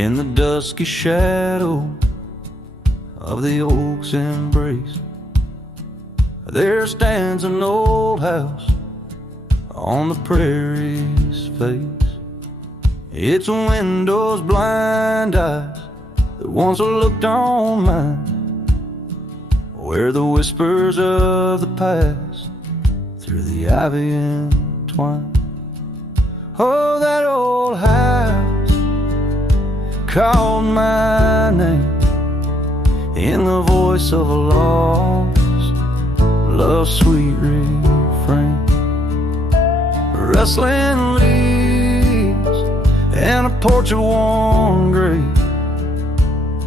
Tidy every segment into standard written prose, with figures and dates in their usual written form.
In the dusky shadow of the oak's embrace, there stands an old house on the prairie's face. Its windows blind eyes that once looked on mine, where the whispers of the past through the ivy entwine. Oh, that old house called my name in the voice of a lost love's sweet refrain. Rustling leaves and a porch of worn gray,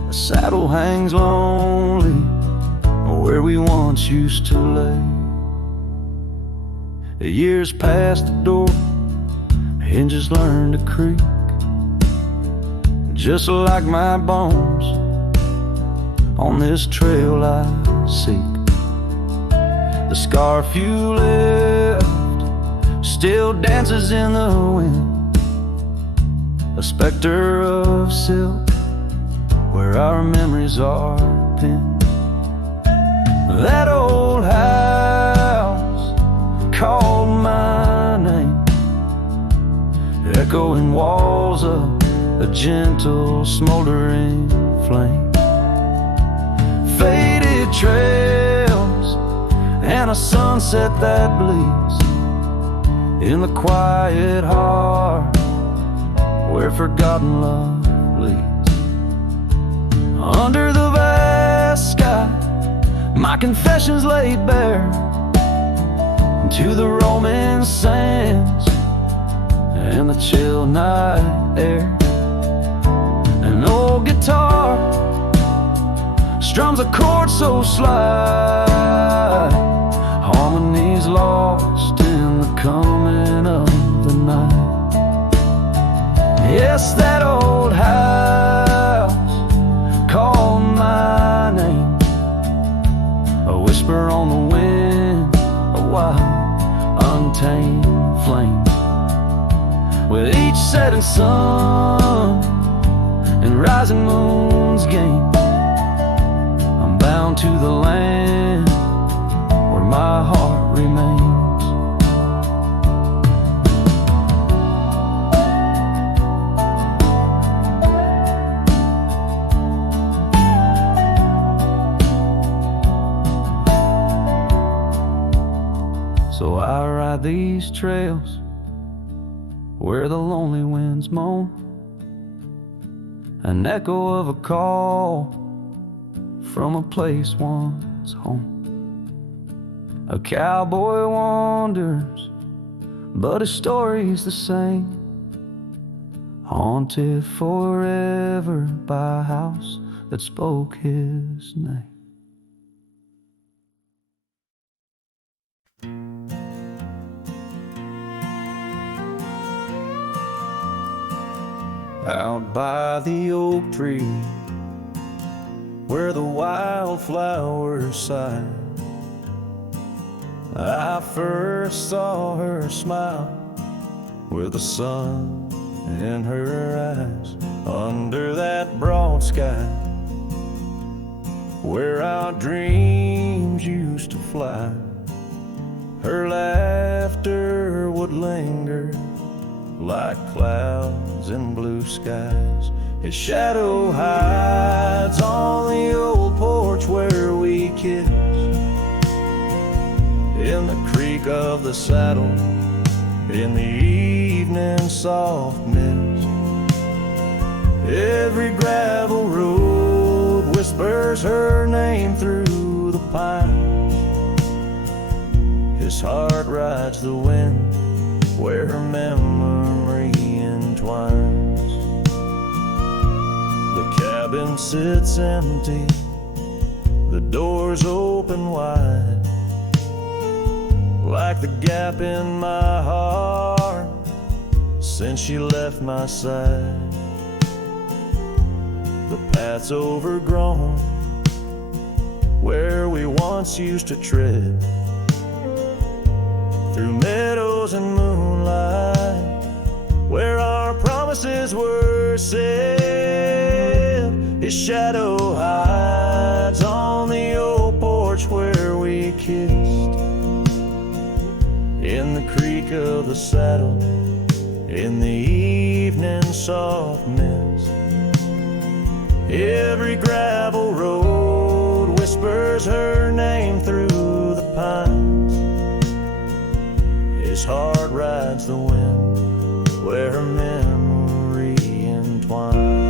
a saddle hangs lonely where we once used to lay. The years past the door, hinges learn to creak, just like my bones on this trail I seek. The scarf you left still dances in the wind, a specter of silk where our memories are pinned. That old house called my name, echoing walls of a gentle smoldering flame. Faded trails and a sunset that bleeds in the quiet heart where forgotten love leads. Under the vast sky, my confessions laid bare to the roaming sands and the chill night air. An old guitar strums a chord so slight, harmonies lost in the coming of the night. Yes, that old house called my name, a whisper on the wind, a wild, untamed flame. With each setting sun and rising moon's game, I'm bound to the land where my heart remains. So I ride these trails where the lonely winds moan, an echo of a call from a place once home. A cowboy wanders, but his story's the same, haunted forever by a house that spoke his name. Out by the oak tree, where the wildflowers sigh, I first saw her smile with the sun in her eyes. Under that broad sky, where our dreams used to fly, her laughter would linger like clouds in blue skies. His shadow hides on the old porch where we kissed, in the creak of the saddle, in the evening soft mist. Every gravel road whispers her name through the pines. His heart rides the wind where her memory entwines. The cabin sits empty, the doors open wide, like the gap in my heart since she left my side. The path's overgrown where we once used to tread, through meadows and moonlight where our promises were said. His shadow hides on the old porch where we kissed, in the creak of the saddle, in the evening soft mist. Every gravel road whispers her name through the pines. His heart rides the wind where her memory entwines.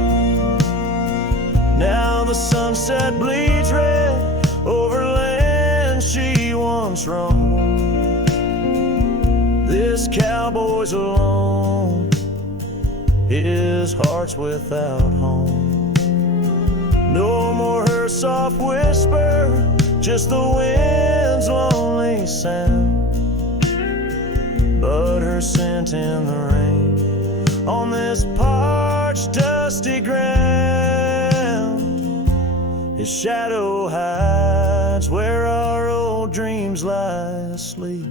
Now the sunset bleeds red over land she once roamed. This cowboy's alone, his heart's without home. No more her soft whisper, just the wind's lonely sound. But her scent in the rain on this parched, dusty ground. His shadow hides where our old dreams lie asleep,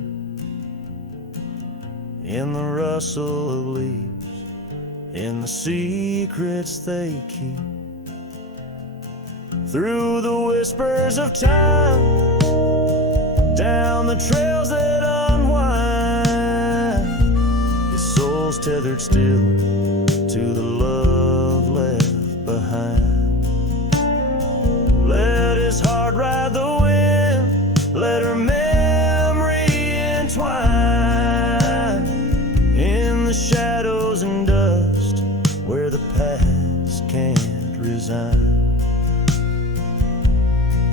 in the rustle of leaves, in the secrets they keep. Through the whispers of time, down the trails that unwind, his soul's tethered still to the love left behind. Let his heart ride the wind, let her memory entwine, in the shadows and dust where the past can't resign.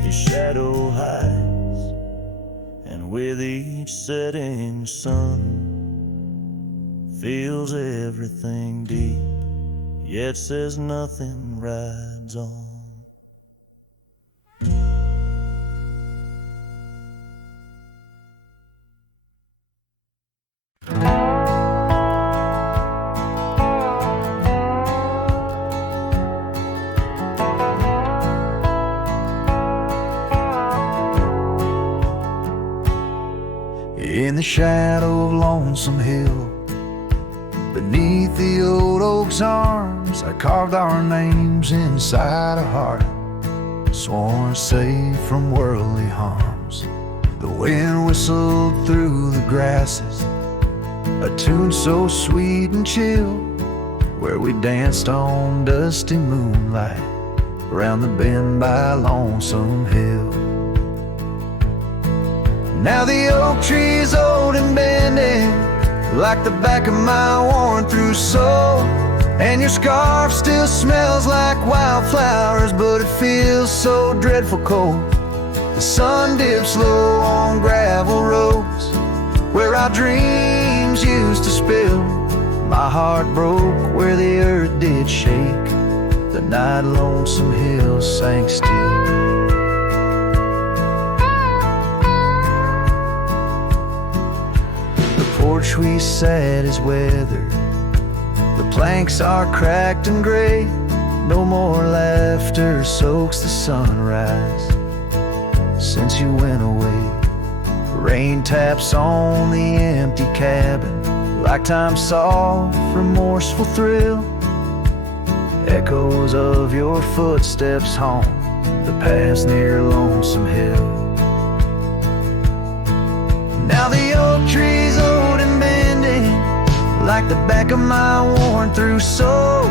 His shadow hides, and with each setting sun, feels everything deep, yet says nothing, rides on. In the shadow of Lonesome Hill, beneath the old oak's arms, I carved our names inside a heart, sworn safe from worldly harms. The wind whistled through the grasses, a tune so sweet and chill, where we danced on dusty moonlight around the bend by Lonesome Hill. Now the oak tree's old and bending, like the back of my worn-through soul, and your scarf still smells like wildflowers, but it feels so dreadful cold. The sun dips low on gravel roads where our dreams used to spill. My heart broke where the earth did shake, the night Lonesome Hill sank still. The porch we sat is weathered, the planks are cracked and gray. No more laughter soaks the sunrise since you went away. Rain taps on the empty cabin like time's soft, remorseful thrill. Echoes of your footsteps haunt the paths near Lonesome Hill. Now the oak tree's old and bending, like the back of my worn-through soul,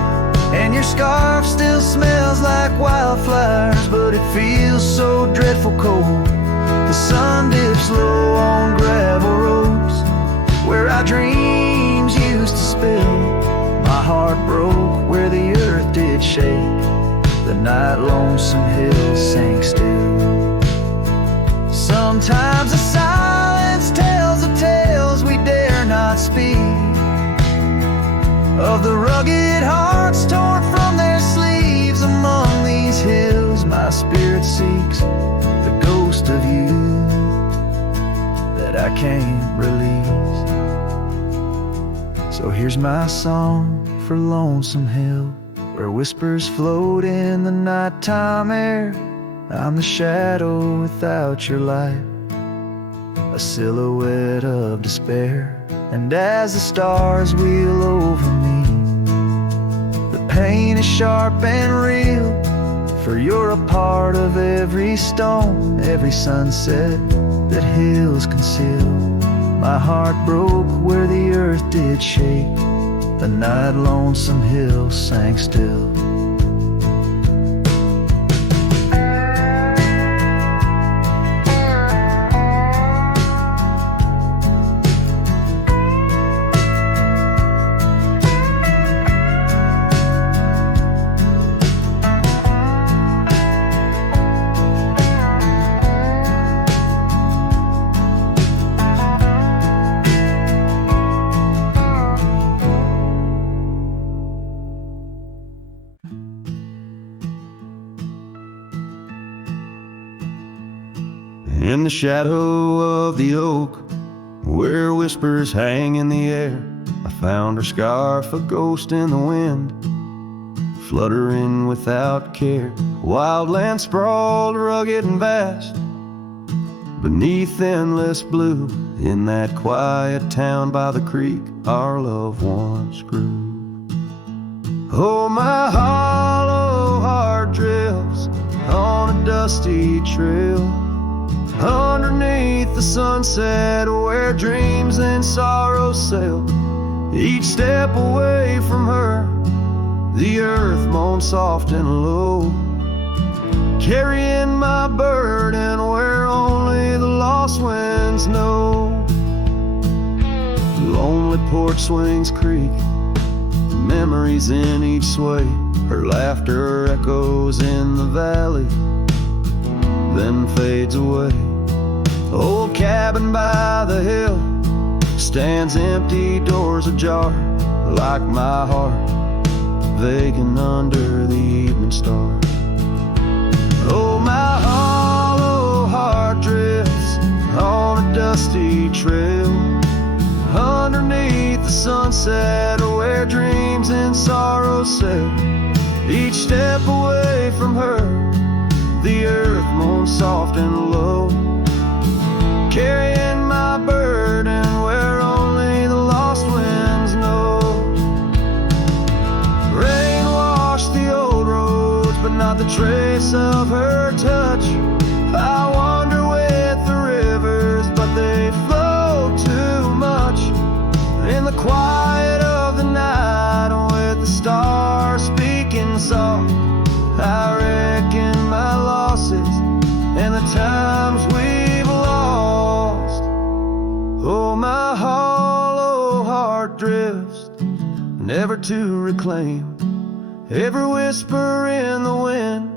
and your scarf still smells like wildflowers, but it feels so dreadful cold. The sun dips low on gravel roads where our dreams used to spill. My heart broke where the earth did shake, the night Lonesome Hill sank still. Sometimes the silence tells of tales we dare not speak, of the rugged hearts torn from their sleeves. Among these hills my spirit seeks the ghost of you that I can't release. So here's my song for Lonesome Hill, where whispers float in the nighttime air. I'm the shadow without your light, a silhouette of despair. And as the stars wheel over me, the pain is sharp and real, For you're a part of every stone, every sunset that hills conceal. My heart broke where the earth did shake, the night lonesome hill sank still. In the shadow of the oak, where whispers hang in the air, I found her scarf, a ghost in the wind, fluttering without care. Wildland sprawled, rugged and vast, beneath endless blue. In that quiet town by the creek, our love once grew. Oh, my hollow heart drifts on a dusty trail, underneath the sunset, where dreams and sorrows sail. Each step away from her, the earth moans soft and low, carrying my burden where only the lost winds know. Lonely porch swings creak, memories in each sway. Her laughter echoes in the valley, then fades away. Old cabin by the hill stands empty, doors ajar, like my heart vacant under the evening star. Oh, my hollow heart drifts on a dusty trail, underneath the sunset, where dreams and sorrows sail. Each step away from her, the earth moans soft and low, carrying my burden where only the lost winds know. Rain washed the old roads, but not the trace of her touch. I wander with the rivers, but they flow too much. In the quiet of the night, with the stars speaking soft, I reckon my losses and the times we've lost. Oh, my hollow heart drifts, never to reclaim. Every whisper in the wind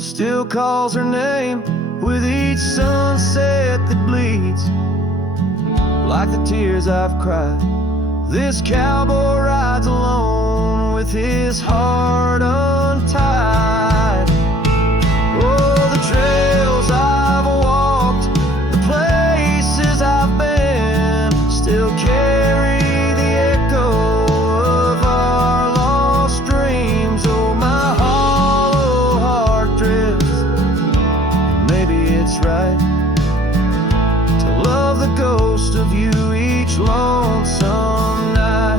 still calls her name, with each sunset that bleeds like the tears I've cried. This cowboy rides alone with his heart untied. Oh, the trails I've walked, the places I've been, still carry the echo of our lost dreams. Oh, my hollow heart drifts, maybe it's right to love the ghost of you each lonesome night.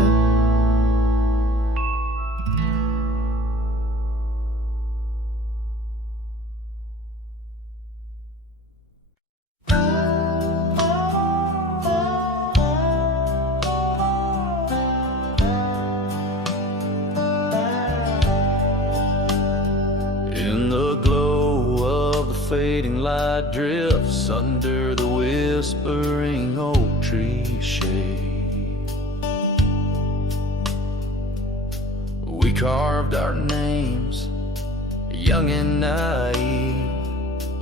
In the glow of the fading light drifts under the whispering oak tree shade, we carved our names, young and naive,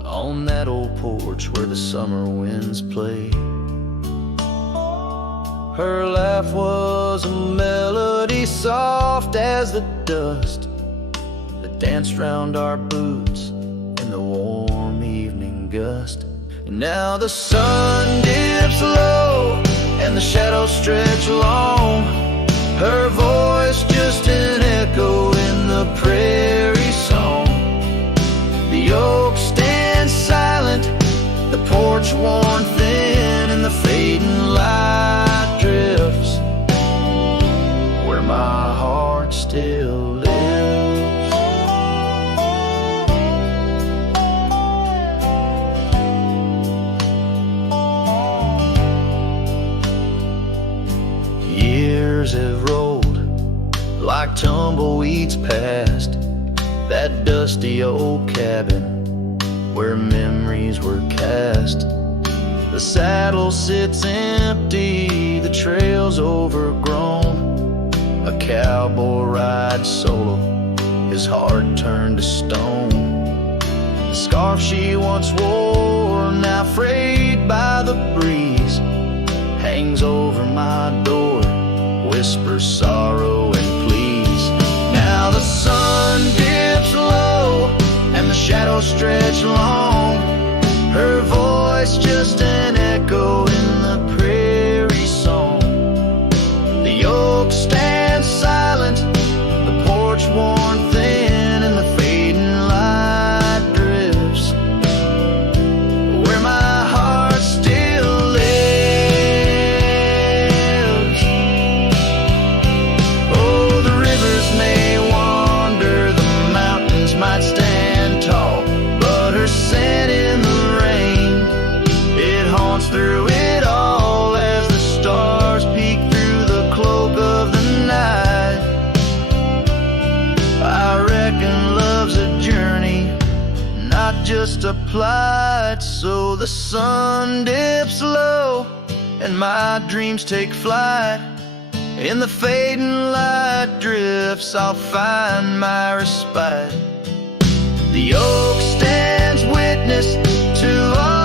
on that old porch where the summer winds played. Her laugh was a melody soft as the dust that danced round our boots in the warm evening gust. And now the sun dips low and the shadows stretch long, her voice just an echo in the prairie song. The oak stands silent, the porch worn thin, and the fading light drifts where my heart still lives. like tumbleweeds past that dusty old cabin where memories were cast. The saddle sits empty, the trail's overgrown. A cowboy rides solo, his heart turned to stone. The scarf she once wore, now frayed by the breeze, hangs over my door, whispers sorrow and please. Now the sun dips low and the shadows stretch long, her voice just an echo in the prairie song. The oak stands silent, the porch worn thin, and the fading light drifts where my heart still lives. Oh, the rivers may wander, the mountains might stand tall, but her scent in the through it all as the stars peek through the cloak of the night. I reckon love's a journey, not just a plight. So the sun dips low and my dreams take flight. In the fading light drifts I'll find my respite. The oak stands witness to all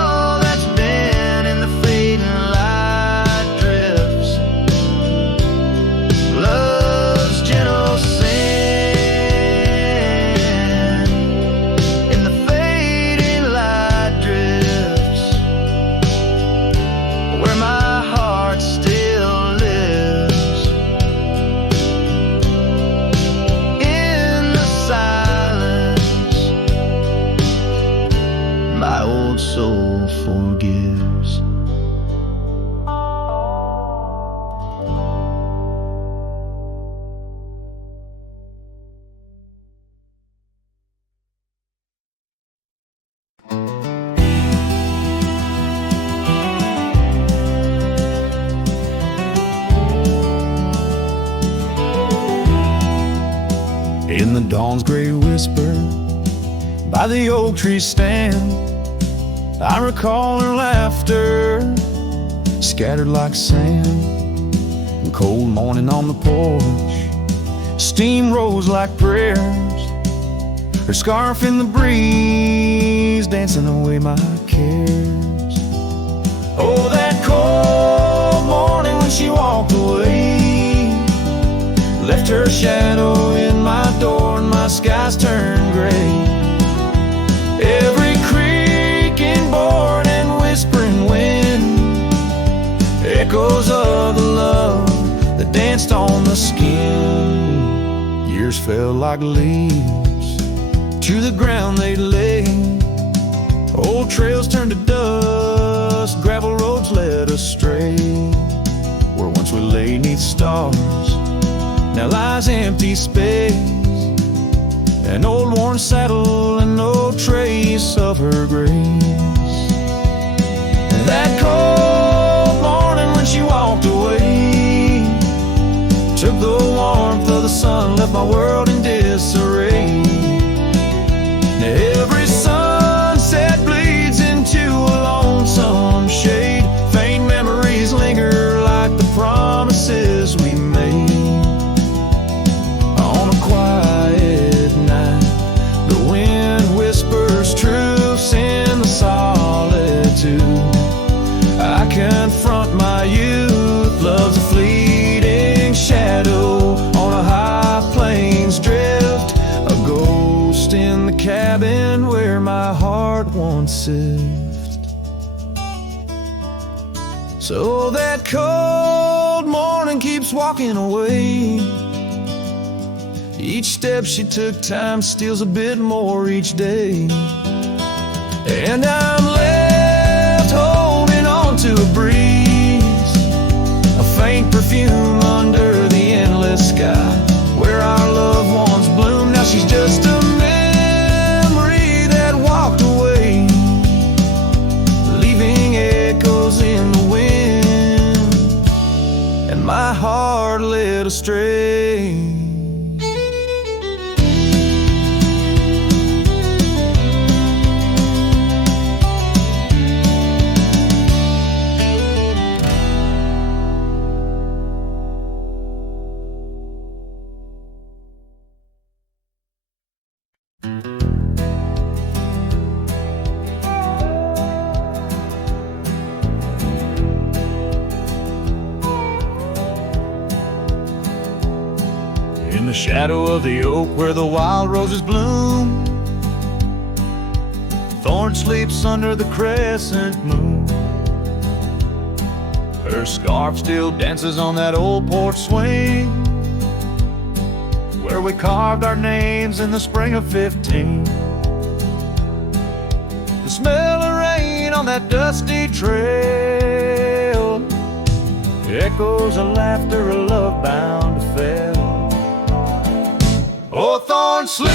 soul forgives. In the dawn's gray whisper, by the oak tree stand, I recall her laughter, scattered like sand. And cold morning on the porch, steam rose like prayers, her scarf in the breeze, dancing away my cares. Oh, that cold morning when she walked away, left her shadow in my door and my skies turned gray. Every creaking board and whispering wind, echoes of the love that danced on the skin. Years fell like leaves, to the ground they lay. Old trails turned to dust, gravel roads led astray. Where once we lay 'neath stars, now lies empty space, an old worn saddle and no trace of her grace. That cold morning when she walked away, took the warmth of the sun, left my world in disarray. Every sunset bleeds into a lonesome shade, faint memories linger like the promises we made. On a quiet night, the wind whispers truths in the solitude. I confront my youth, love's a fleeting shadow on a high plains drift, a ghost in the cabin where my heart once lived. So that cold morning keeps walking away. Each step she took, time steals a bit more each day. And I'm left holding on to a breeze, a faint perfume under the endless sky. Where our loved ones bloom, now she's just a memory that walked away, leaving echoes in the wind, and my heart led astray. shadow of the oak where the wild roses bloom, Thorn sleeps under the crescent moon. Her scarf still dances on that old porch swing where we carved our names in the spring of 15. The smell of rain on that dusty trail, echoes of laughter, a love bound to fail. Oh, Thorn sleeps,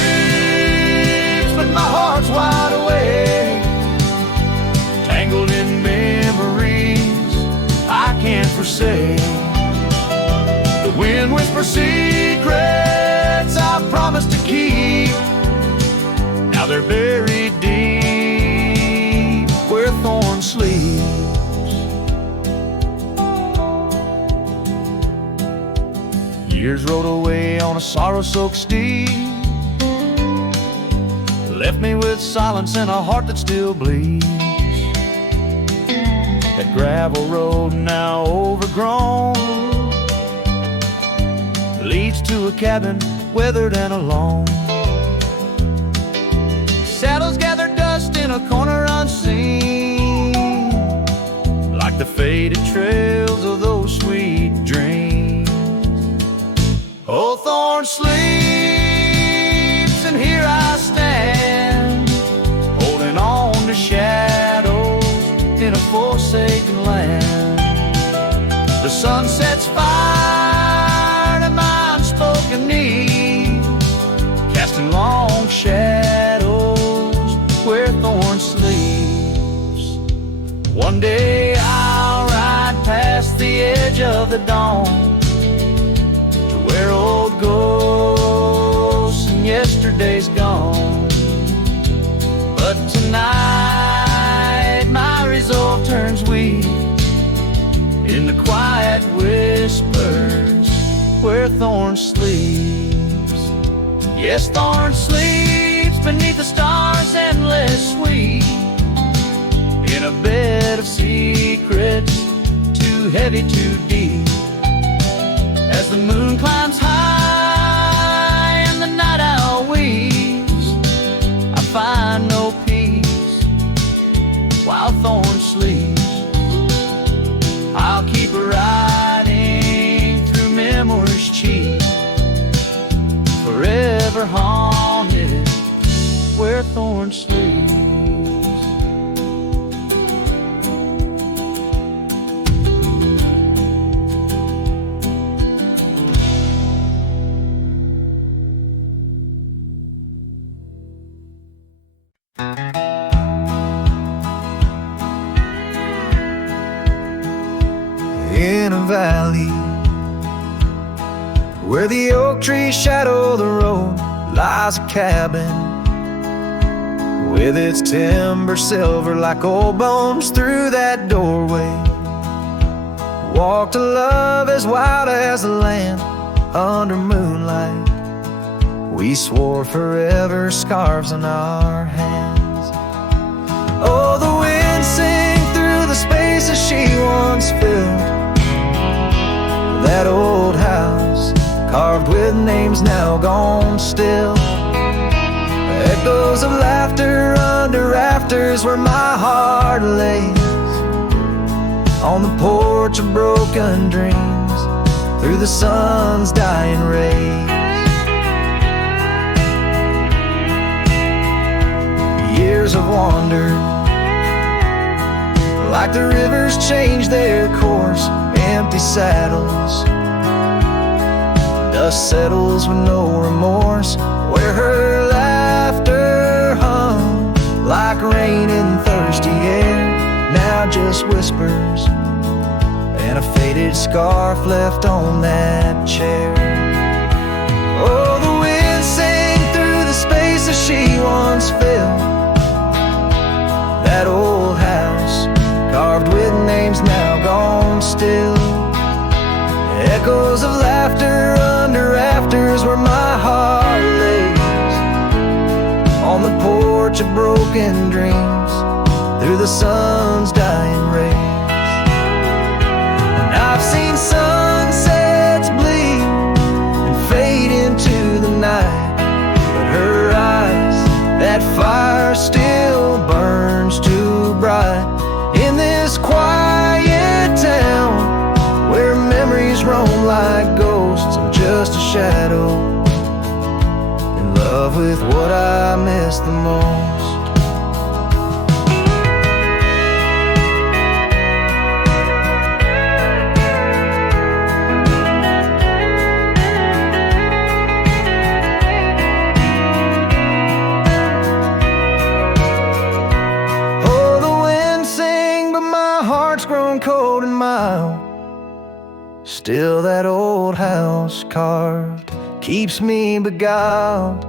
but my heart's wide awake, tangled in memories I can't forsake. The wind whispers secrets I promised to keep. Now they're buried deep where Thorn sleeps. Years rode away on a sorrow-soaked steed, left me with silence and a heart that still bleeds. That gravel road now overgrown leads to a cabin weathered and alone. Saddles gather dust in a corner unseen, like the faded trails of those sweet dreams. Oh, Thorn sleeps, and here I stand, holding on to shadows in a forsaken land. The sun sets fire to my unspoken need, casting long shadows where Thorn sleeps. One day I'll ride past the edge of the dawn to where old ghosts and yesterday's gone. But tonight my resolve turns weak in the quiet whispers where Thorn sleeps. Yes, Thorn sleeps beneath the stars endless sweet, in a bed of secrets too heavy, too deep. As the moon climbs high and the night owl weeps, I find no peace while Thorn sleeps. I'll keep riding through memories cheap, forever haunted where Thorn sleeps. In a valley where the oak trees shadow the road lies a cabin with its timber silver like old bones. Through that doorway walked a love as wild as the land. Under moonlight we swore forever, scarves on our hands. Oh, the wind sang through the spaces she once filled, that old house carved with names now gone still. Echoes of laughter under rafters where my heart lays, on the porch of broken dreams through the sun's dying rays. Years have wandered like the rivers change their course, empty saddles. Dust settles with no remorse where her laughter hung like rain in thirsty air. Now just whispers and a faded scarf left on that chair. Oh, the wind sang through the spaces she once filled, that old house carved with names now gone still. Echoes of laughter under rafters where my heart lays, on the porch of broken dreams through the sun's dying rays. And I've seen sunsets bleed and fade into the most. Oh, the wind sing, but my heart's grown cold and mild. Still that old house carved keeps me beguiled.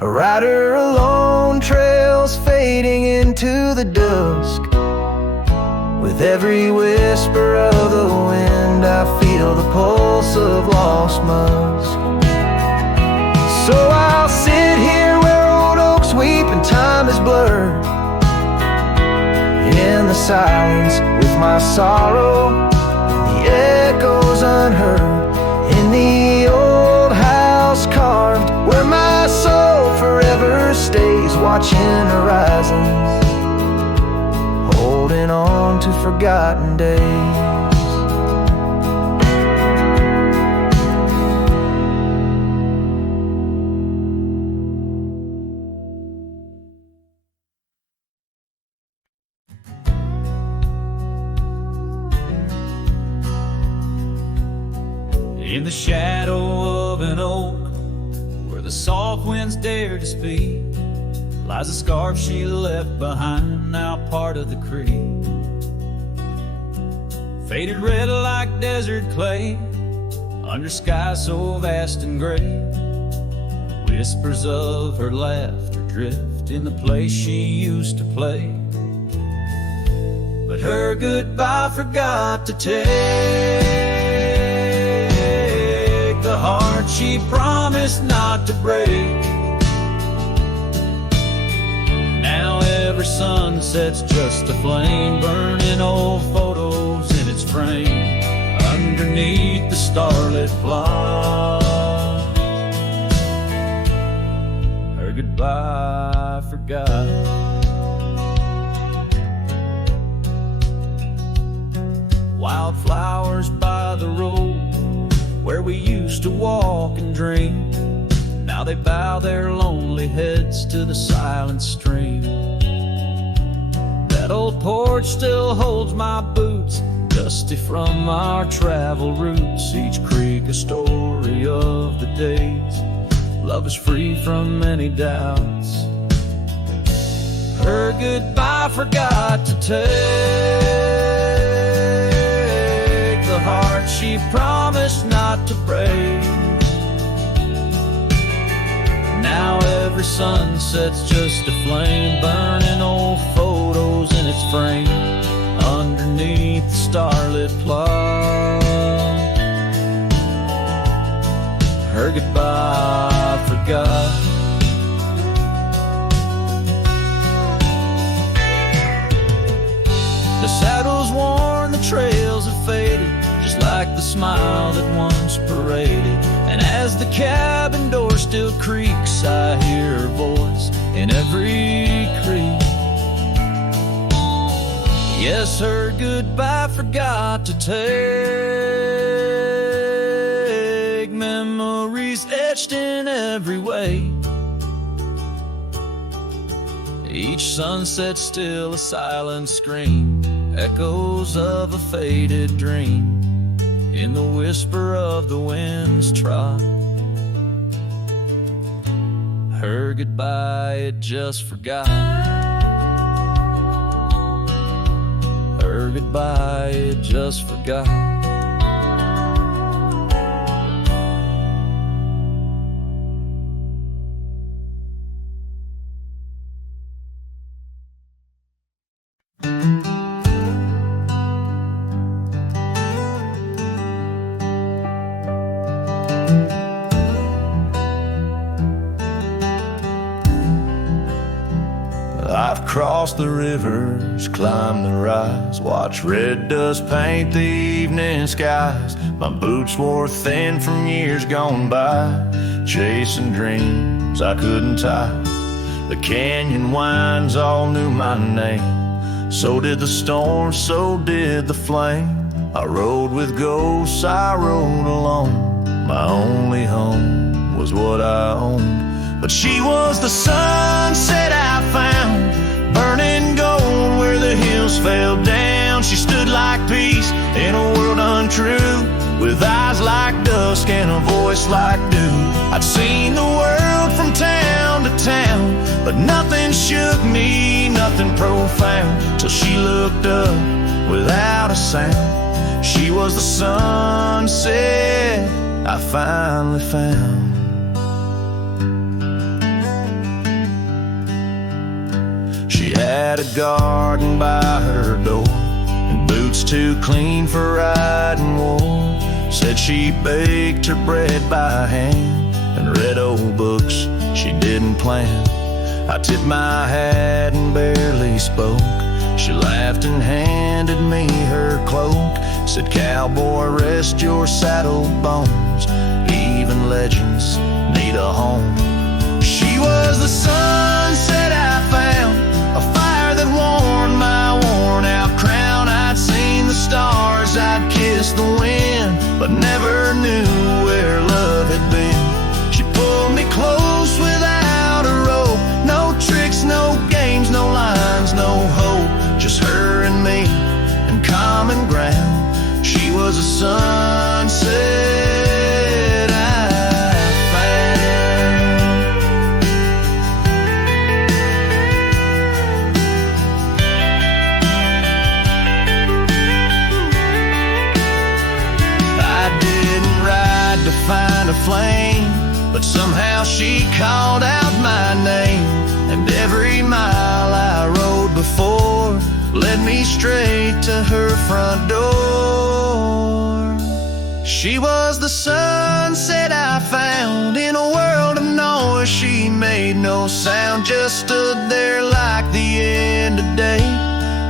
A rider alone, trails fading into the dusk. With every whisper of the wind, I feel the pulse of lost musk. So I'll sit here where old oaks weep and time is blurred, in the silence with my sorrow, the echoes unheard. In the old house carved, where my soul forever stays, watching horizons, holding on to forgotten days. In the shadow of an oak, where the soft winds dare to speak, lies a scarf she left behind, now part of the creek. Faded red like desert clay, under skies so vast and gray. Whispers of her laughter drift in the place she used to play. But her goodbye forgot to take the heart she promised not to break. Now every sunset's just a flame, burning old photos in its frame, underneath the starlit plot. Her goodbye forgot. Wildflowers by the road, where we used to walk and dream, now they bow their lonely heads to the silent stream. That old porch still holds my boots, dusty from our travel routes. Each creek a story of the days love is free from any doubts. Her goodbye forgot to take the heart she promised not to break. Now every sunset's just a flame, burning old photos in its frame, underneath the starlit plot. Her goodbye forgot. The saddle's worn, the trails have faded, just like the smile that once paraded. And as the cabin door still creaks, I hear her voice in every creak. Yes, her goodbye forgot to take memories etched in every way. Each sunset still a silent scream, echoes of a faded dream, in the whisper of the wind's trot. Her goodbye it just forgot. Her goodbye it just forgot. I've crossed the rivers, climbed the rise, watched red dust paint the evening skies. My boots wore thin from years gone by, chasing dreams I couldn't tie. The canyon winds all knew my name, so did the storm, so did the flame. I rode with ghosts, I rode alone. My only home was what I owned, but she was the sunset I found, burning gold where the hills fell down. She stood like peace in a world untrue, with eyes like dusk and a voice like dew. I'd seen the world from town to town, but nothing shook me, nothing profound, till she looked up without a sound. She was the sunset I finally found. She had a garden by her door, and boots too clean for riding wool. Said she baked her bread by hand and read old books she didn't plan. I tipped my hat and barely spoke. She laughed and handed me her cloak. Said, cowboy, rest your saddle bones, even legends need a home. She was the sunset I found, a fire that warmed my worn out crown. I'd seen the stars, I'd kissed the wind, but never knew where love had been. She pulled me close without a rope, no tricks, no games, no lines, no hope, just her and me and common ground. She was a sunset I found. I didn't ride to find a flame, but somehow she called out my name, and every mile I rode before led me straight to her front door. She was the sunset I found in a world of noise. She made no sound, just stood there like the end of day,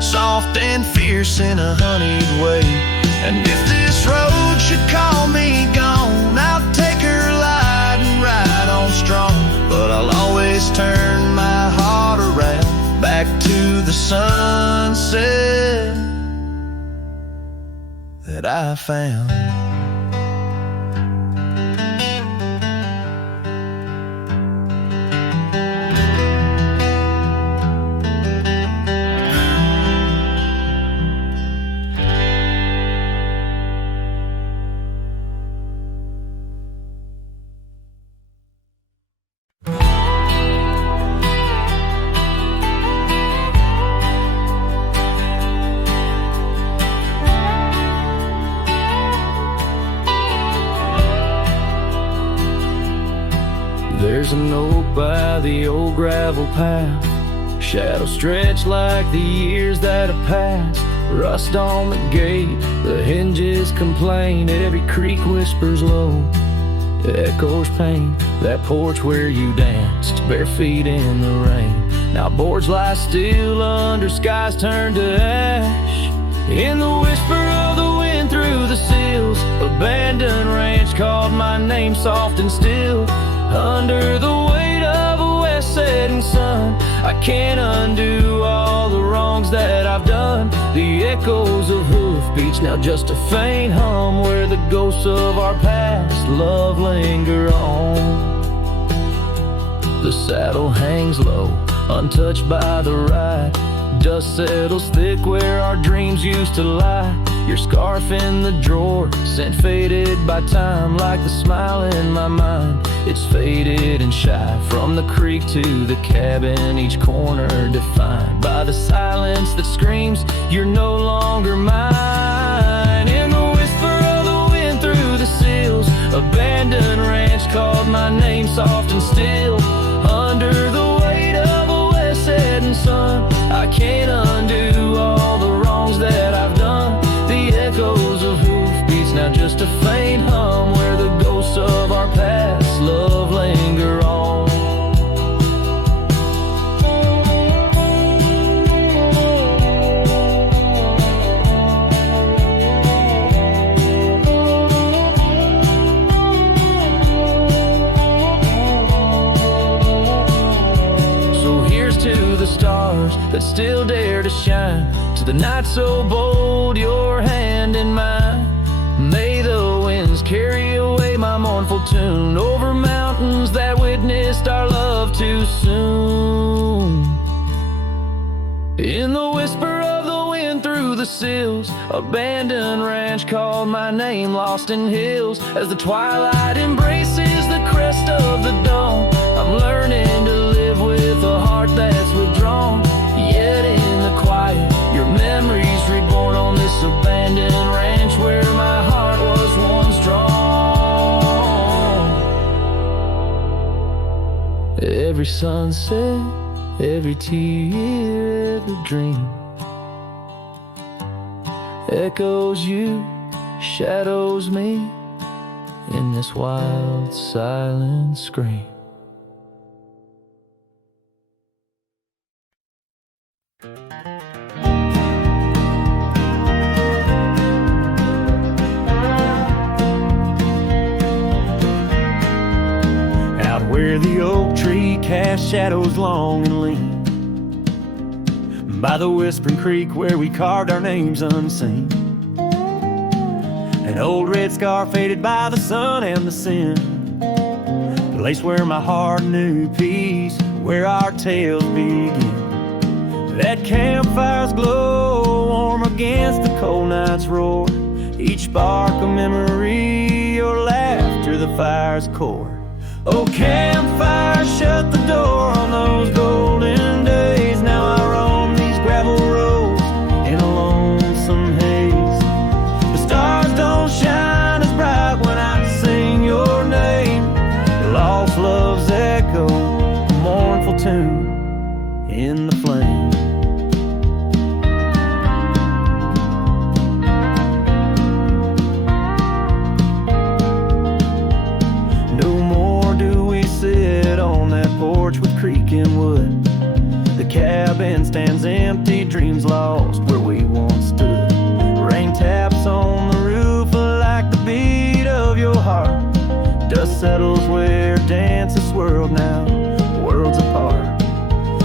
soft and fierce in a honeyed way. And if this road should call me gone, I'll take her light and ride on strong, but I'll always turn my heart around back to the sunset that I found. There's an oak by the old gravel path, shadows stretch like the years that have passed. Rust on the gate, the hinges complain, every creak whispers low, echoes pain. That porch where you danced, bare feet in the rain, now boards lie still under skies turned to ash. In the whisper of the wind through the sills, abandoned ranch called my name soft and still. Under the weight of a west setting sun, I can't undo all the wrongs that I've done. The echoes of hoofbeats, now just a faint hum, where the ghosts of our past love linger on. The saddle hangs low, untouched by the ride. Dust settles thick where our dreams used to lie. Your scarf in the drawer, scent faded by time, like the smile in my mind. It's faded and shy, from the creek to the cabin, each corner defined by the silence that screams, you're no longer mine. In the whisper of the wind through the sills, abandoned ranch called my name soft and still. Under the weight of a west setting sun, I can't undo all the wrongs that I've done. The echoes of hoofbeats, now just a faint hum, where the ghosts of our past love linger on. So here's to the stars that still dare to shine, to the night so bold, your hand in mine. May the winds carry away my mournful tune over mountains that witness witnessed our love too soon. In the whisper of the wind through the sills, abandoned ranch called my name, lost in hills. As the twilight embraces the crest of the dawn, I'm learning to live with a heart that's withdrawn. Yet in the quiet, your memories reborn on this abandoned ranch where my heart was once drawn. Every sunset, every tear, every dream echoes you, shadows me in this wild, silent scream. Out where the oak tree casts shadows long and lean, by the whispering creek where we carved our names unseen, an old red scar faded by the sun and the sin, place where my heart knew peace, where our tales begin. That campfire's glow, warm against the cold night's roar, each spark a memory, your laughter the fire's core. Oh, campfire, shut the door on those golden days. Now I roam these gravel roads in a lonesome haze. The stars don't shine as bright when I sing your name. Lost love's echo, a mournful tune in the flame. Porch with creaking wood, the cabin stands empty, dreams lost where we once stood. Rain taps on the roof like the beat of your heart. Dust settles where dances swirled, now worlds apart.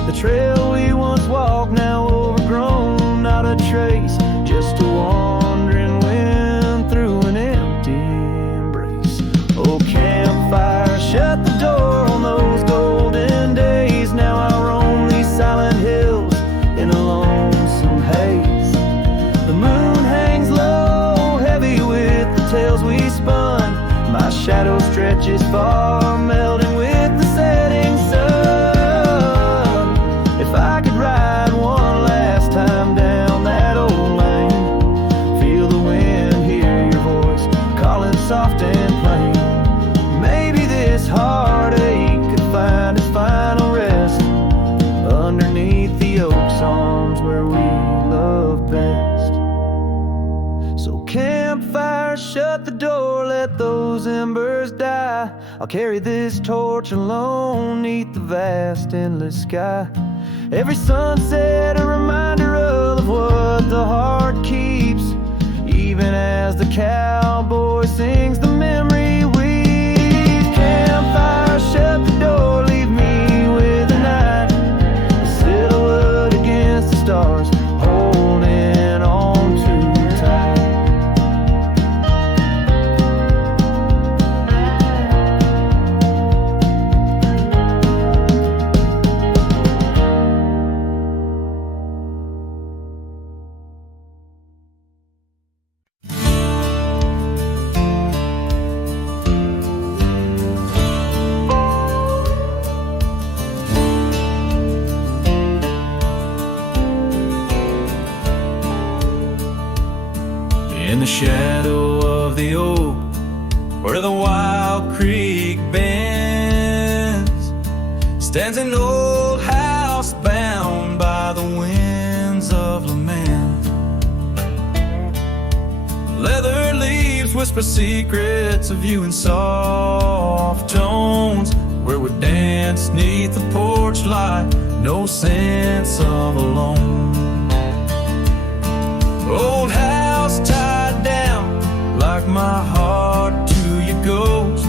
The trail we once walked now overgrown, not a trace, just a wandering wind through an empty embrace. Oh, campfire, shut the door on those golden days. Now I roam these silent hills in a lonesome haze. The moon hangs low, heavy with the tales we spun. My shadow stretches far, melting with the setting sun. If I could ride one last time down that old lane, feel the wind, hear your voice calling soft and plain. Maybe this heartache could find its final rest underneath the oak's arms where we love best. So campfire, shut the door, let those embers die. I'll carry this torch alone neath the vast endless sky. Every sunset a reminder of what the heart keeps, even as the cowboy sings the memory weaves. Campfire, shut the door, leave me with the night, a silhouette against the stars, holding on too tight. In the shadow of the oak, where the wild creek bends, stands an old house bound by the winds of lament. Leather leaves whisper secrets of you in soft tones, where we dance neath the porch light, no sense of alone. Old house tied down like my heart to your ghost,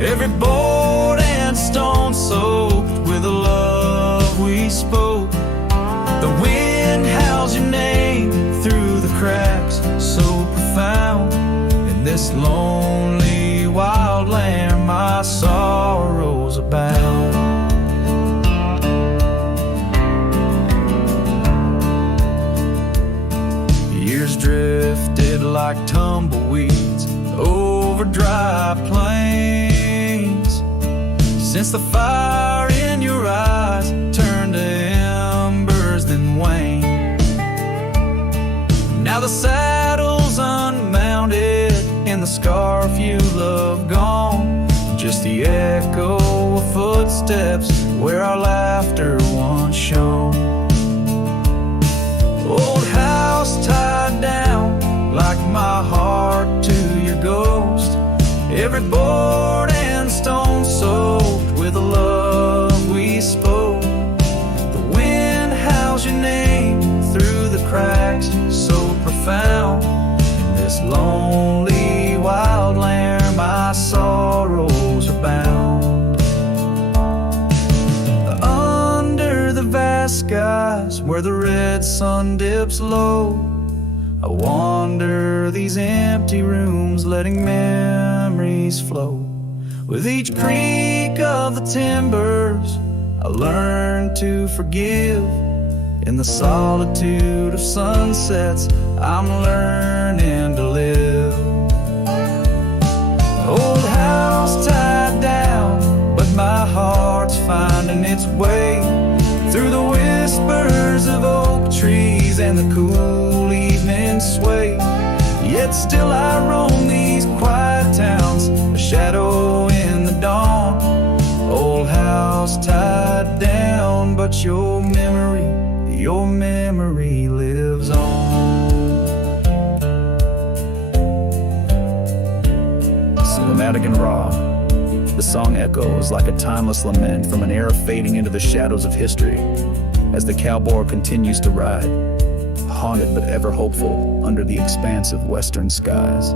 every board and stone soaked with the love we spoke. The wind howls your name through the cracks, so profound. In this lonely wild land my sorrows abound. like tumbleweeds over dry plains. Since the fire in your eyes turned to embers then waned, now the saddle's unmounted and the scarf you love gone, just the echo of footsteps where our laughter once shone. Old house tied down like my heart to your ghost, every board and stone soaked with the love we spoke. The wind howls your name through the cracks so profound. In this lonely wild land my sorrows are bound. Under the vast skies where the red sun dips low, I wander these empty rooms letting memories flow. With each creak of the timbers I learn to forgive. In the solitude of sunsets I'm learning to live. Old house tied down, but my heart's finding its way through the whispers of oak trees and the cool evening sway. Yet still I roam these quiet towns, a shadow in the dawn. Old house tied down, but your memory lives on. Cinematic and raw, the song echoes like a timeless lament from an era fading into the shadows of history as the cowboy continues to ride, haunted but ever hopeful under the expansive western skies.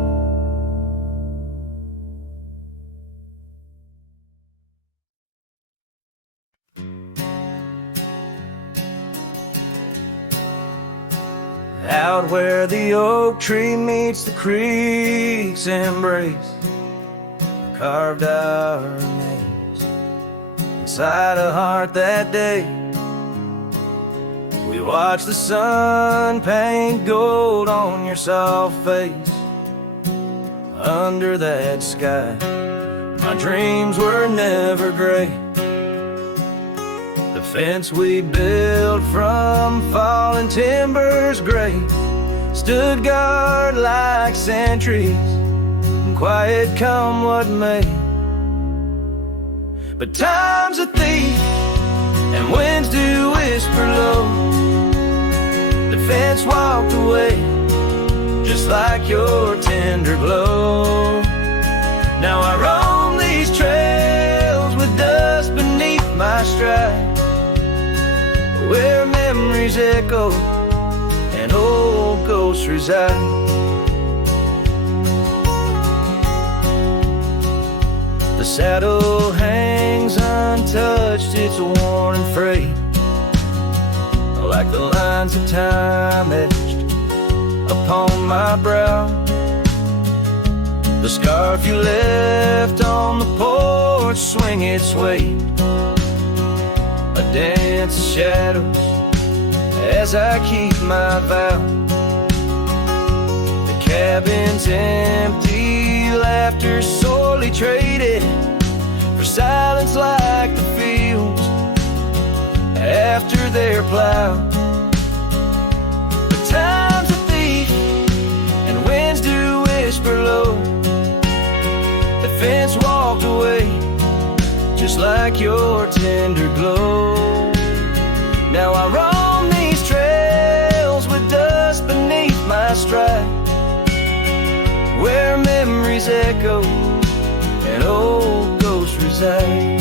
Out where the oak tree meets the creek's embrace, carved our names inside a heart that day. We watched the sun paint gold on your soft face. Under that sky, my dreams were never gray. The fence we built from fallen timbers gray stood guard like sentries, quiet come what may. But time's a thief and winds do whisper low. The fence walked away just like your tender glow. Now I roam these trails with dust beneath my stride, where memories echo and old ghosts reside. The saddle hangs untouched, it's worn and frayed, like the lines of time etched upon my brow. The scarf you left on the porch swing its weight, a dance of shadows as I keep my vow. The cabin's empty, laughter sorely traded for silence like the fields after their plow. But time's a thief and winds do whisper low. The fence walked away just like your tender glow. Now I roam these trails with dust beneath my stride, where memories echo and old ghosts reside.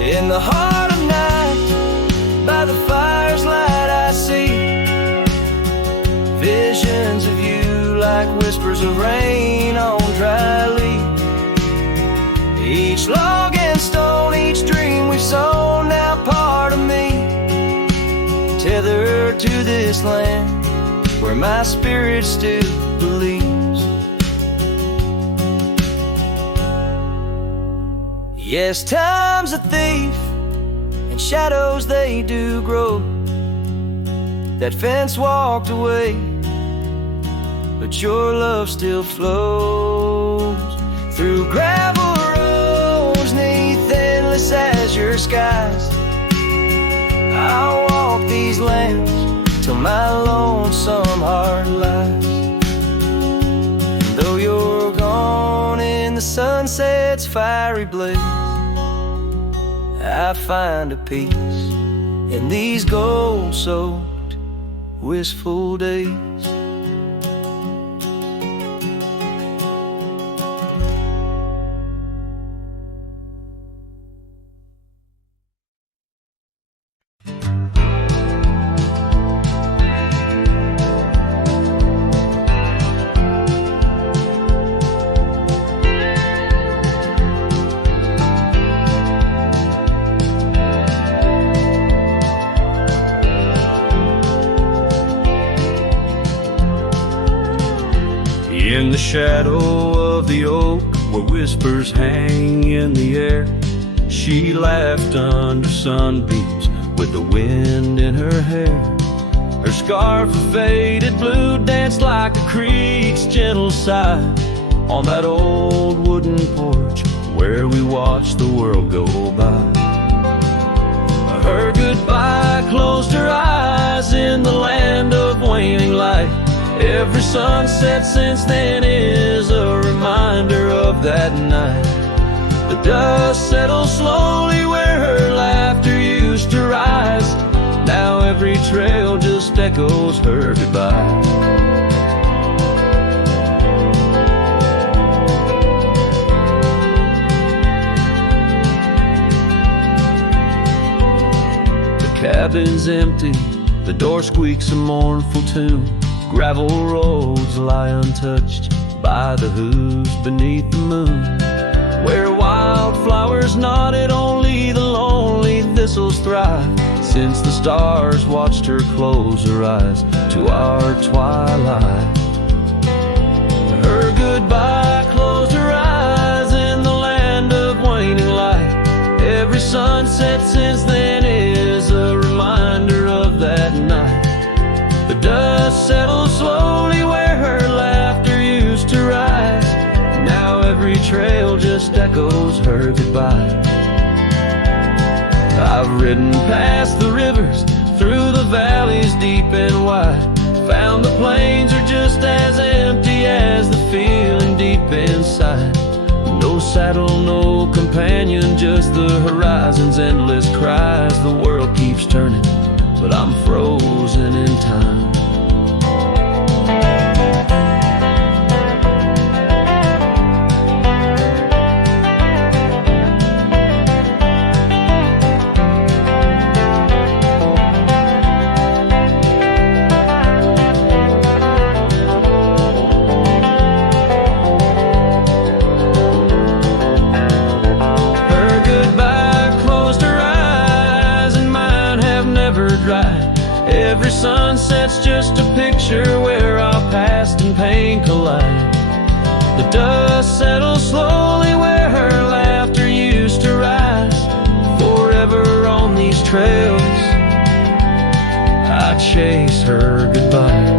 In the heart of night, by the fire's light I see visions of you like whispers of rain on dry leaves. Each log and stone, each dream we've sown, now part of me, tethered to this land where my spirit still believes. Yes, time's a thief and shadows they do grow, That fence walked away, but your love still flows through gravel roads, neath endless azure skies. I'll walk these lands till my lonesome heart lies. And though you're gone in the sunset's fiery blaze, I find a peace in these gold-soaked, wistful days. In the shadow of the oak, where whispers hang in the air, she laughed under sunbeams with the wind in her hair. Her scarf of faded blue danced like a creek's gentle sigh on that old wooden porch where we watched the world go by. Her goodbye closed her eyes in the land of waning light. Every sunset since then is a reminder of that night. The dust settles slowly where her laughter used to rise. Now every trail just echoes her goodbye. The cabin's empty, the door squeaks a mournful tune. Gravel roads lie untouched by the hooves beneath the moon. Where wildflowers nodded, only the lonely thistles thrive. Since the stars watched her close her eyes to our twilight. Her goodbye closed her eyes in the land of waning light. Every sunset since then is a reminder of that night. The dust settles slowly where her laughter used to rise. Now every trail just echoes her goodbye. I've ridden past the rivers, through the valleys deep and wide. Found the plains are just as empty as the feeling deep inside. No saddle, no companion, just the horizon's endless cries. The world keeps turning, but I'm frozen in time. Every sunset's just a picture where our past and pain collide. The dust settles slowly where her laughter used to rise. Forever on these trails, I chase her goodbye.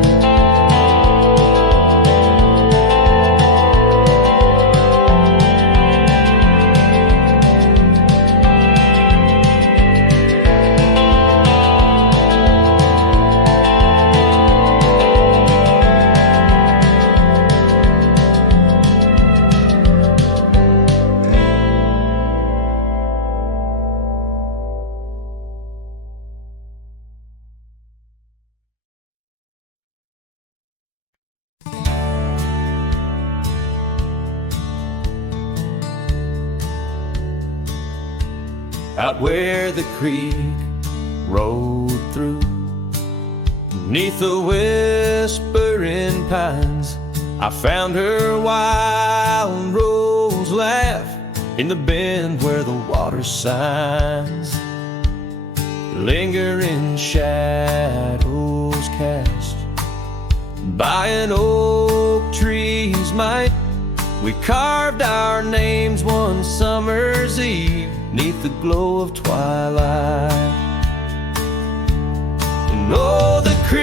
Out where the creek rode through, beneath the whispering pines, I found her wild rose laugh in the bend where the water sighs. Lingering shadows cast by an oak tree's might, we carved our names one summer's eve 'neath the glow of twilight. And oh, the creek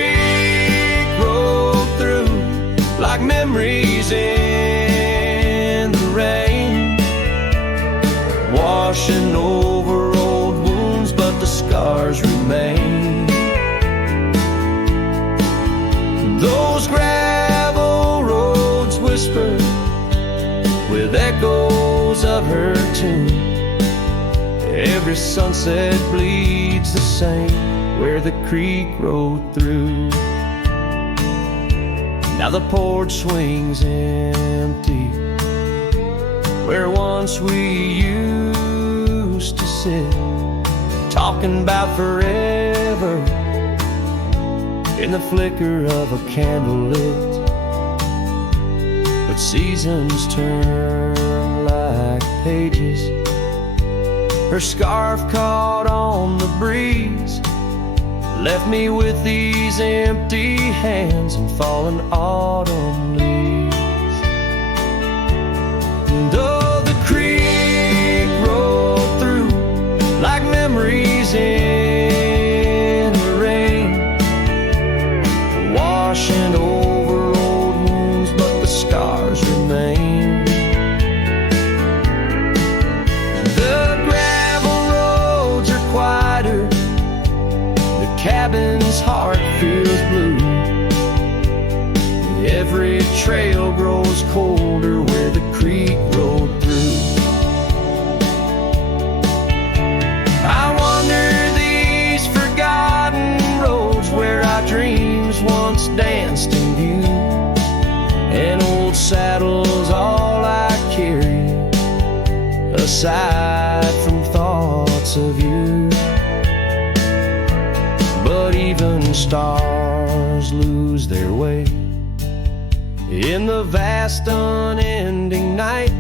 of her tune. Every sunset bleeds the same where the creek rode through. Now the porch swings empty where once we used to sit, talking about forever in the flicker of a candle lit. But seasons turn like pages. Her scarf caught on the breeze, left me with these empty hands and fallen autumn leaves. And oh, the creek rolled through like memories in the rain, washing over old wounds, but the scars remain. The gravel roads are quieter, the cabin's heart feels blue. Every trail grows colder where the creek rolled through. I wander these forgotten roads where our dreams once danced in view, and old saddles all I carry, aside from thoughts of you. But even stars lose their way in the vast unending night,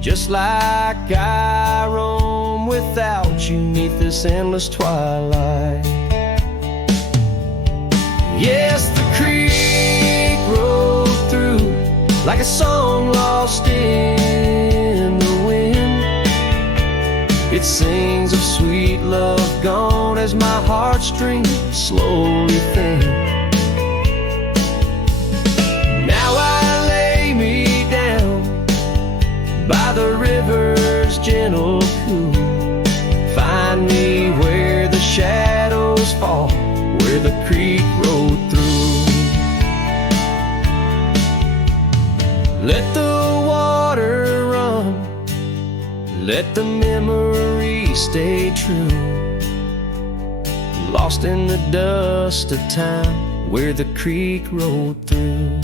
just like I roam without you neath this endless twilight. Yes, the creek rolled through like a song lost in the wind. It sings of sweet love gone as my heartstrings slowly thin. Now I lay me down by the river's gentle cool. Find me where the shadows fall, where the creek rolled through. Let the water run, let the memory stay true, lost in the dust of time where the creek rolled through.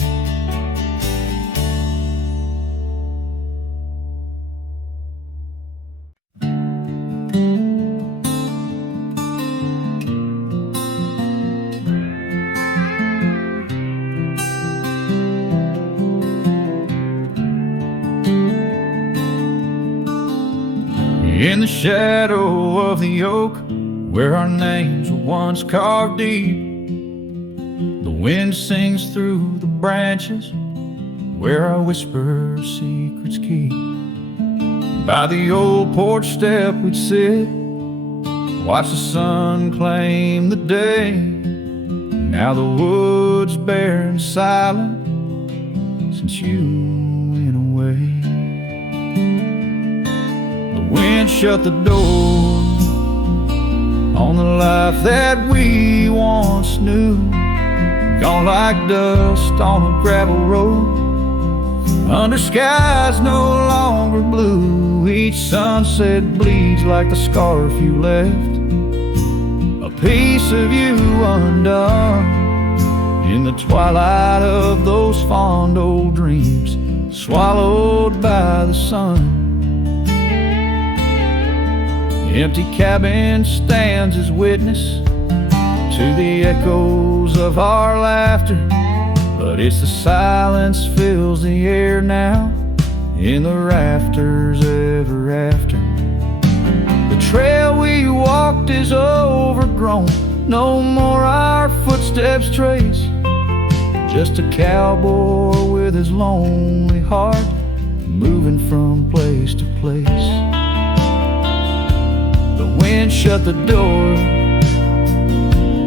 In the shadow of the oak, where our names were once carved deep, the wind sings through the branches, where our whisper secrets keep. By the old porch step we'd sit, watch the sun claim the day. Now the wood's bare and silent since you went away. Wind shut the door on the life that we once knew, gone like dust on a gravel road, under skies no longer blue. Each sunset bleeds like the scarf you left, a piece of you undone in the twilight of those fond old dreams, swallowed by the sun. The empty cabin stands as witness to the echoes of our laughter, but it's the silence fills the air now in the rafters ever after. The trail we walked is overgrown, no more our footsteps trace, just a cowboy with his lonely heart moving from place to place. The wind shut the door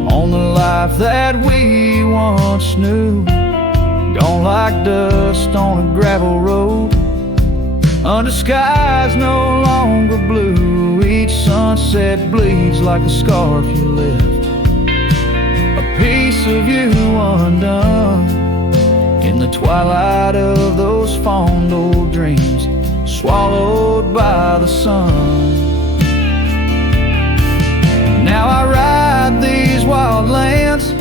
on the life that we once knew, gone like dust on a gravel road, under skies no longer blue. Each sunset bleeds like a scarf you left, a piece of you undone in the twilight of those fond old dreams, swallowed by the sun. Now I ride these wild lands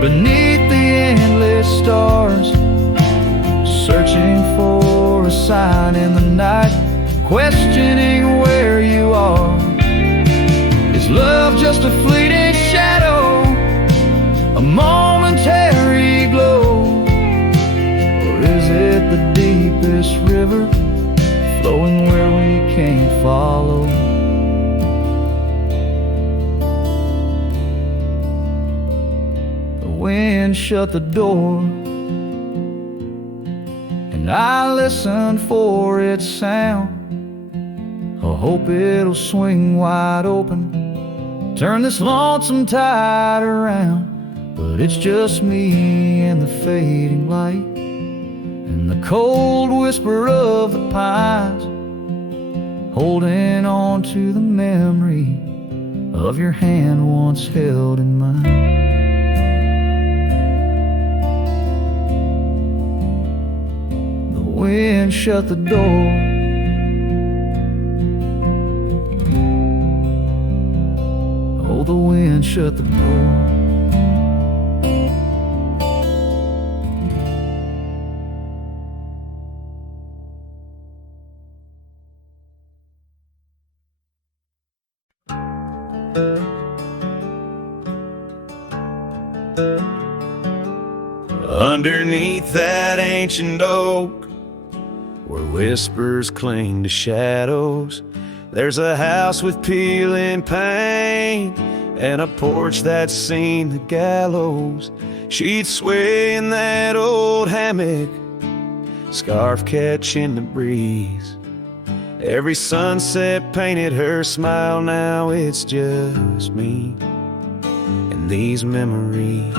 beneath the endless stars, searching for a sign in the night, questioning where you are. Is love just a fleeting shadow, a momentary glow? Or is it the deepest river, flowing where we can't follow? The wind shut the door, and I listened for its sound. I hope it'll swing wide open, turn this lonesome tide around. But it's just me and the fading light, and the cold whisper of the pines, holding on to the memory of your hand once held in mine. The wind shut the door, oh, the wind shut the door. Underneath that ancient oak, where whispers cling to shadows, there's a house with peeling paint and a porch that's seen the gallows. She'd sway in that old hammock, scarf catching the breeze. Every sunset painted her smile, now it's just me and these memories.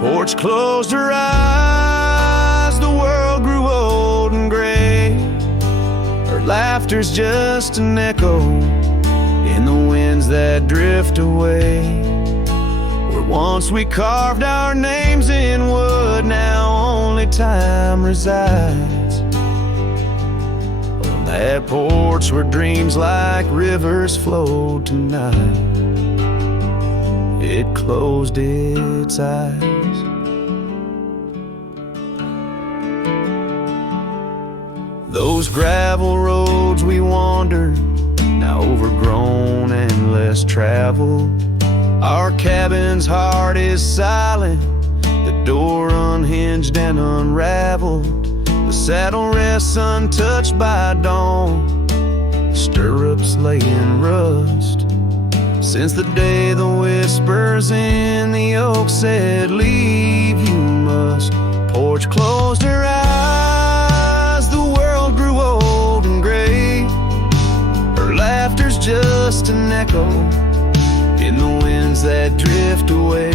Porch closed her eyes, the world grew old and gray. Her laughter's just an echo in the winds that drift away. Where once we carved our names in wood, now only time resides. On that porch where dreams like rivers flowed tonight, it closed its eyes. Those gravel roads we wandered, now overgrown and less traveled. Our cabin's heart is silent, the door unhinged and unraveled. The saddle rests untouched by dawn, the stirrups lay in rust. Since the day the whispers in the oak said, leave you must. Porch closed her eyes, the world grew old and gray. Her laughter's just an echo in the winds that drift away.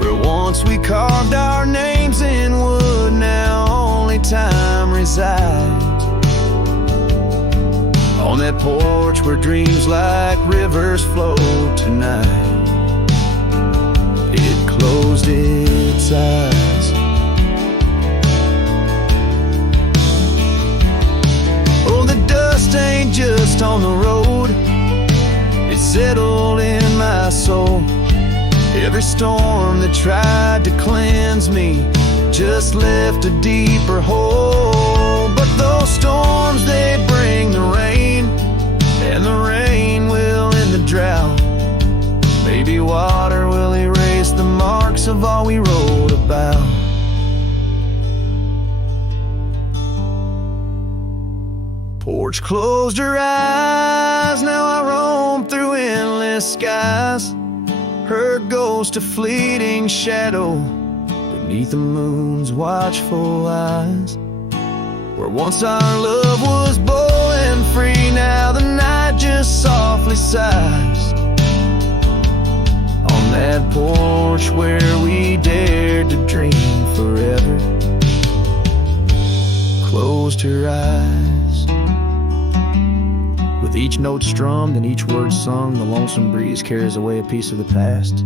Where once we carved our names in wood, now only time resides. On that porch where dreams like rivers flow tonight, it closed its eyes. Oh, the dust ain't just on the road, it's settled in my soul. Every storm that tried to cleanse me just left a deeper hole. But those storms, they bring the rain, and the rain will end the drought. Maybe water will erase the marks of all we wrote about. Porch closed her eyes, now I roam through endless skies. Her ghost a fleeting shadow beneath the moon's watchful eyes. Where once our love was bold and free, now the night just softly sighs. On that porch where we dared to dream forever, closed her eyes. With each note strummed and each word sung, the lonesome breeze carries away a piece of the past.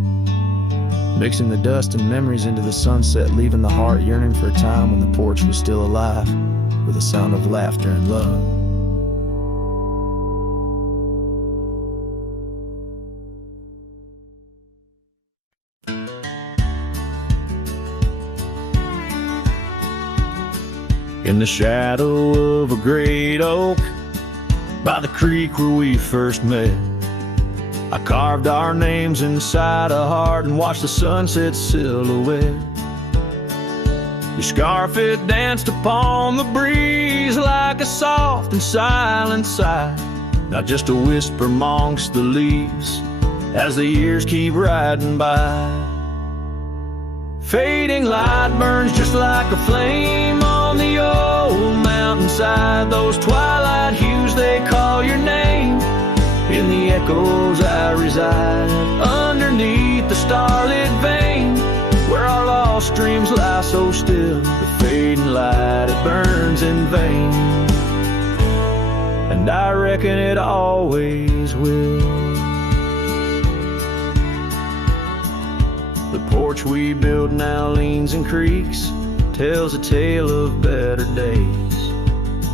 mixing the dust and memories into the sunset, leaving the heart yearning for a time when the porch was still alive, with a sound of laughter and love. In the shadow of a great oak, by the creek where we first met, I carved our names inside a heart and watched the sunset silhouette. Your scarf, it danced upon the breeze like a soft and silent sigh, not just a whisper amongst the leaves as the years keep riding by. Fading light burns just like a flame on the old mountainside. Those twilight hues, they call your name. In the echoes I reside, underneath the starlit vein, where our lost dreams lie so still. The fading light, it burns in vain, and I reckon it always will. The porch we built now leans and creaks, tells a tale of better days.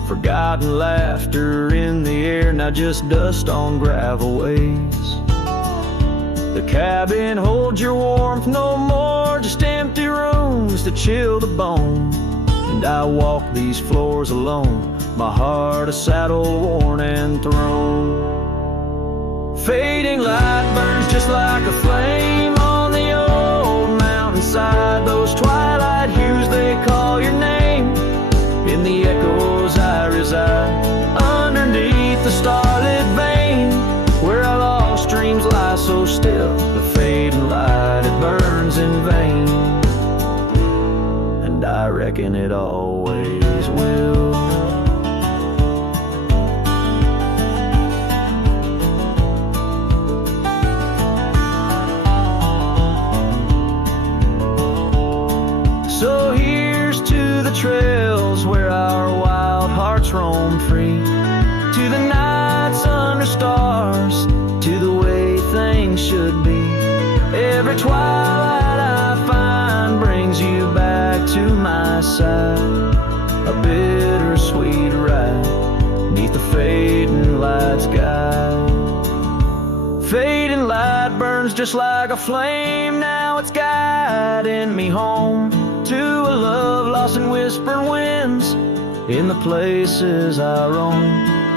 Forgotten laughter in the air, now just dust on gravel ways. The cabin holds your warmth no more, just empty rooms to chill the bone. And I walk these floors alone, my heart a saddle worn and thrown. Fading light burns just like a flame on the old mountainside. Those twilight hues, they call your name. In the echoes I reside, underneath the starlit vein, where our lost dreams lie so still. The fading light, it burns in vain, and I reckon it always will. So here's to the trails where our wild hearts roam free, to the nights under stars, to the way things should be. Every twilight I find brings you back to my side, a bittersweet ride neath the fading light sky. Fading light burns just like a flame, now it's guiding me home to a love lost in whispering winds, in the places I roam.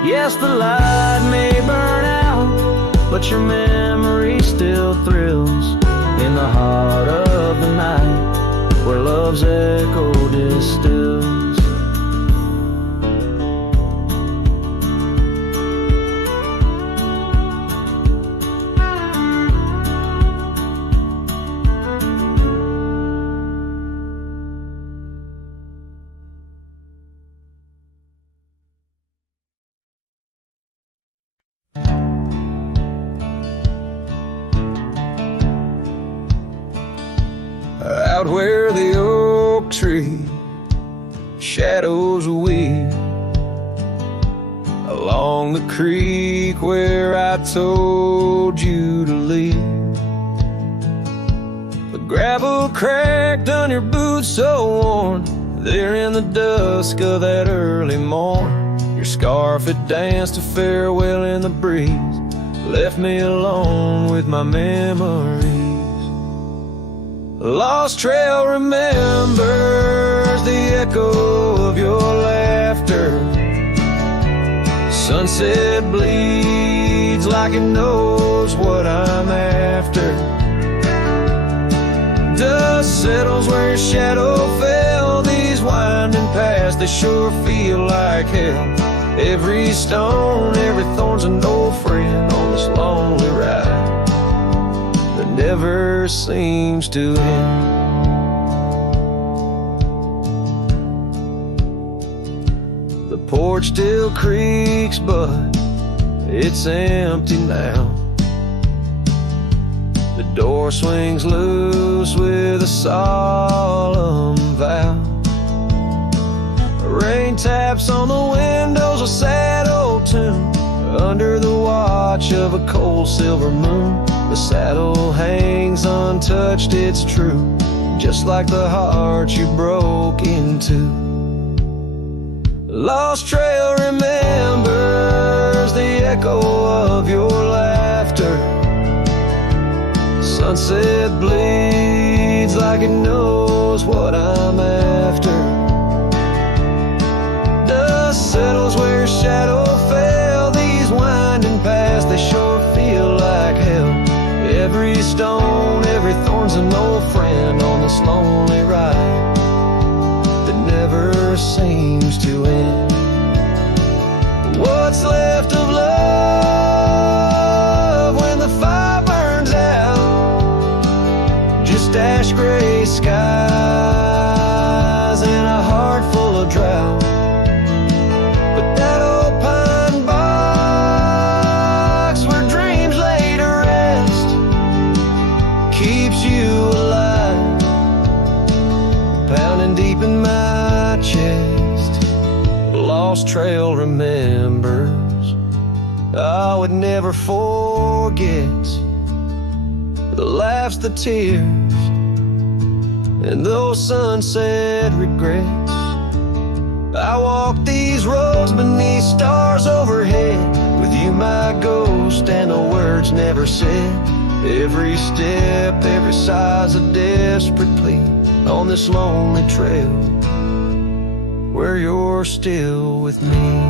Yes, the light may burn out, but your memory still thrills in the heart of the night, where love's echo distills. Out where the oak tree shadows weave, along the creek where I told you to leave. The gravel cracked on your boots so worn, there in the dusk of that early morn. Your scarf, it danced a farewell in the breeze, left me alone with my memories. Lost trail remembers the echo of your laughter. Sunset bleeds like it knows what I'm after. Dust settles where your shadow fell. These winding paths, they sure feel like hell. Every stone, every thorn's an old friend on this lonely ride that never seems to end. The porch still creaks, but it's empty now. The door swings loose with a solemn vow. Rain taps on the windows, a sad old tune, under the watch of a cold silver moon. The saddle hangs untouched, it's true, just like the heart you broke into. Lost trail remembers the echo of your laughter. Sunset bleeds like it knows what I'm after. Dust settles where your shadow fell. These winding paths, they sure feel like hell. Every stone, every thorn's an old friend on this lonely ride that never seems to end. What's left of love when the fire burns out? Just ash gray skies and a heart full of drought. But that old pine box where dreams lay to rest keeps you alive, pounding deep in my chest. Lost trail remembers, I would never forget the laughs, the tears, and those sunset regrets. I walk these roads beneath stars overhead, with you my ghost and the words never said. Every step, every sigh's a desperate plea on this lonely trail where you're still with me.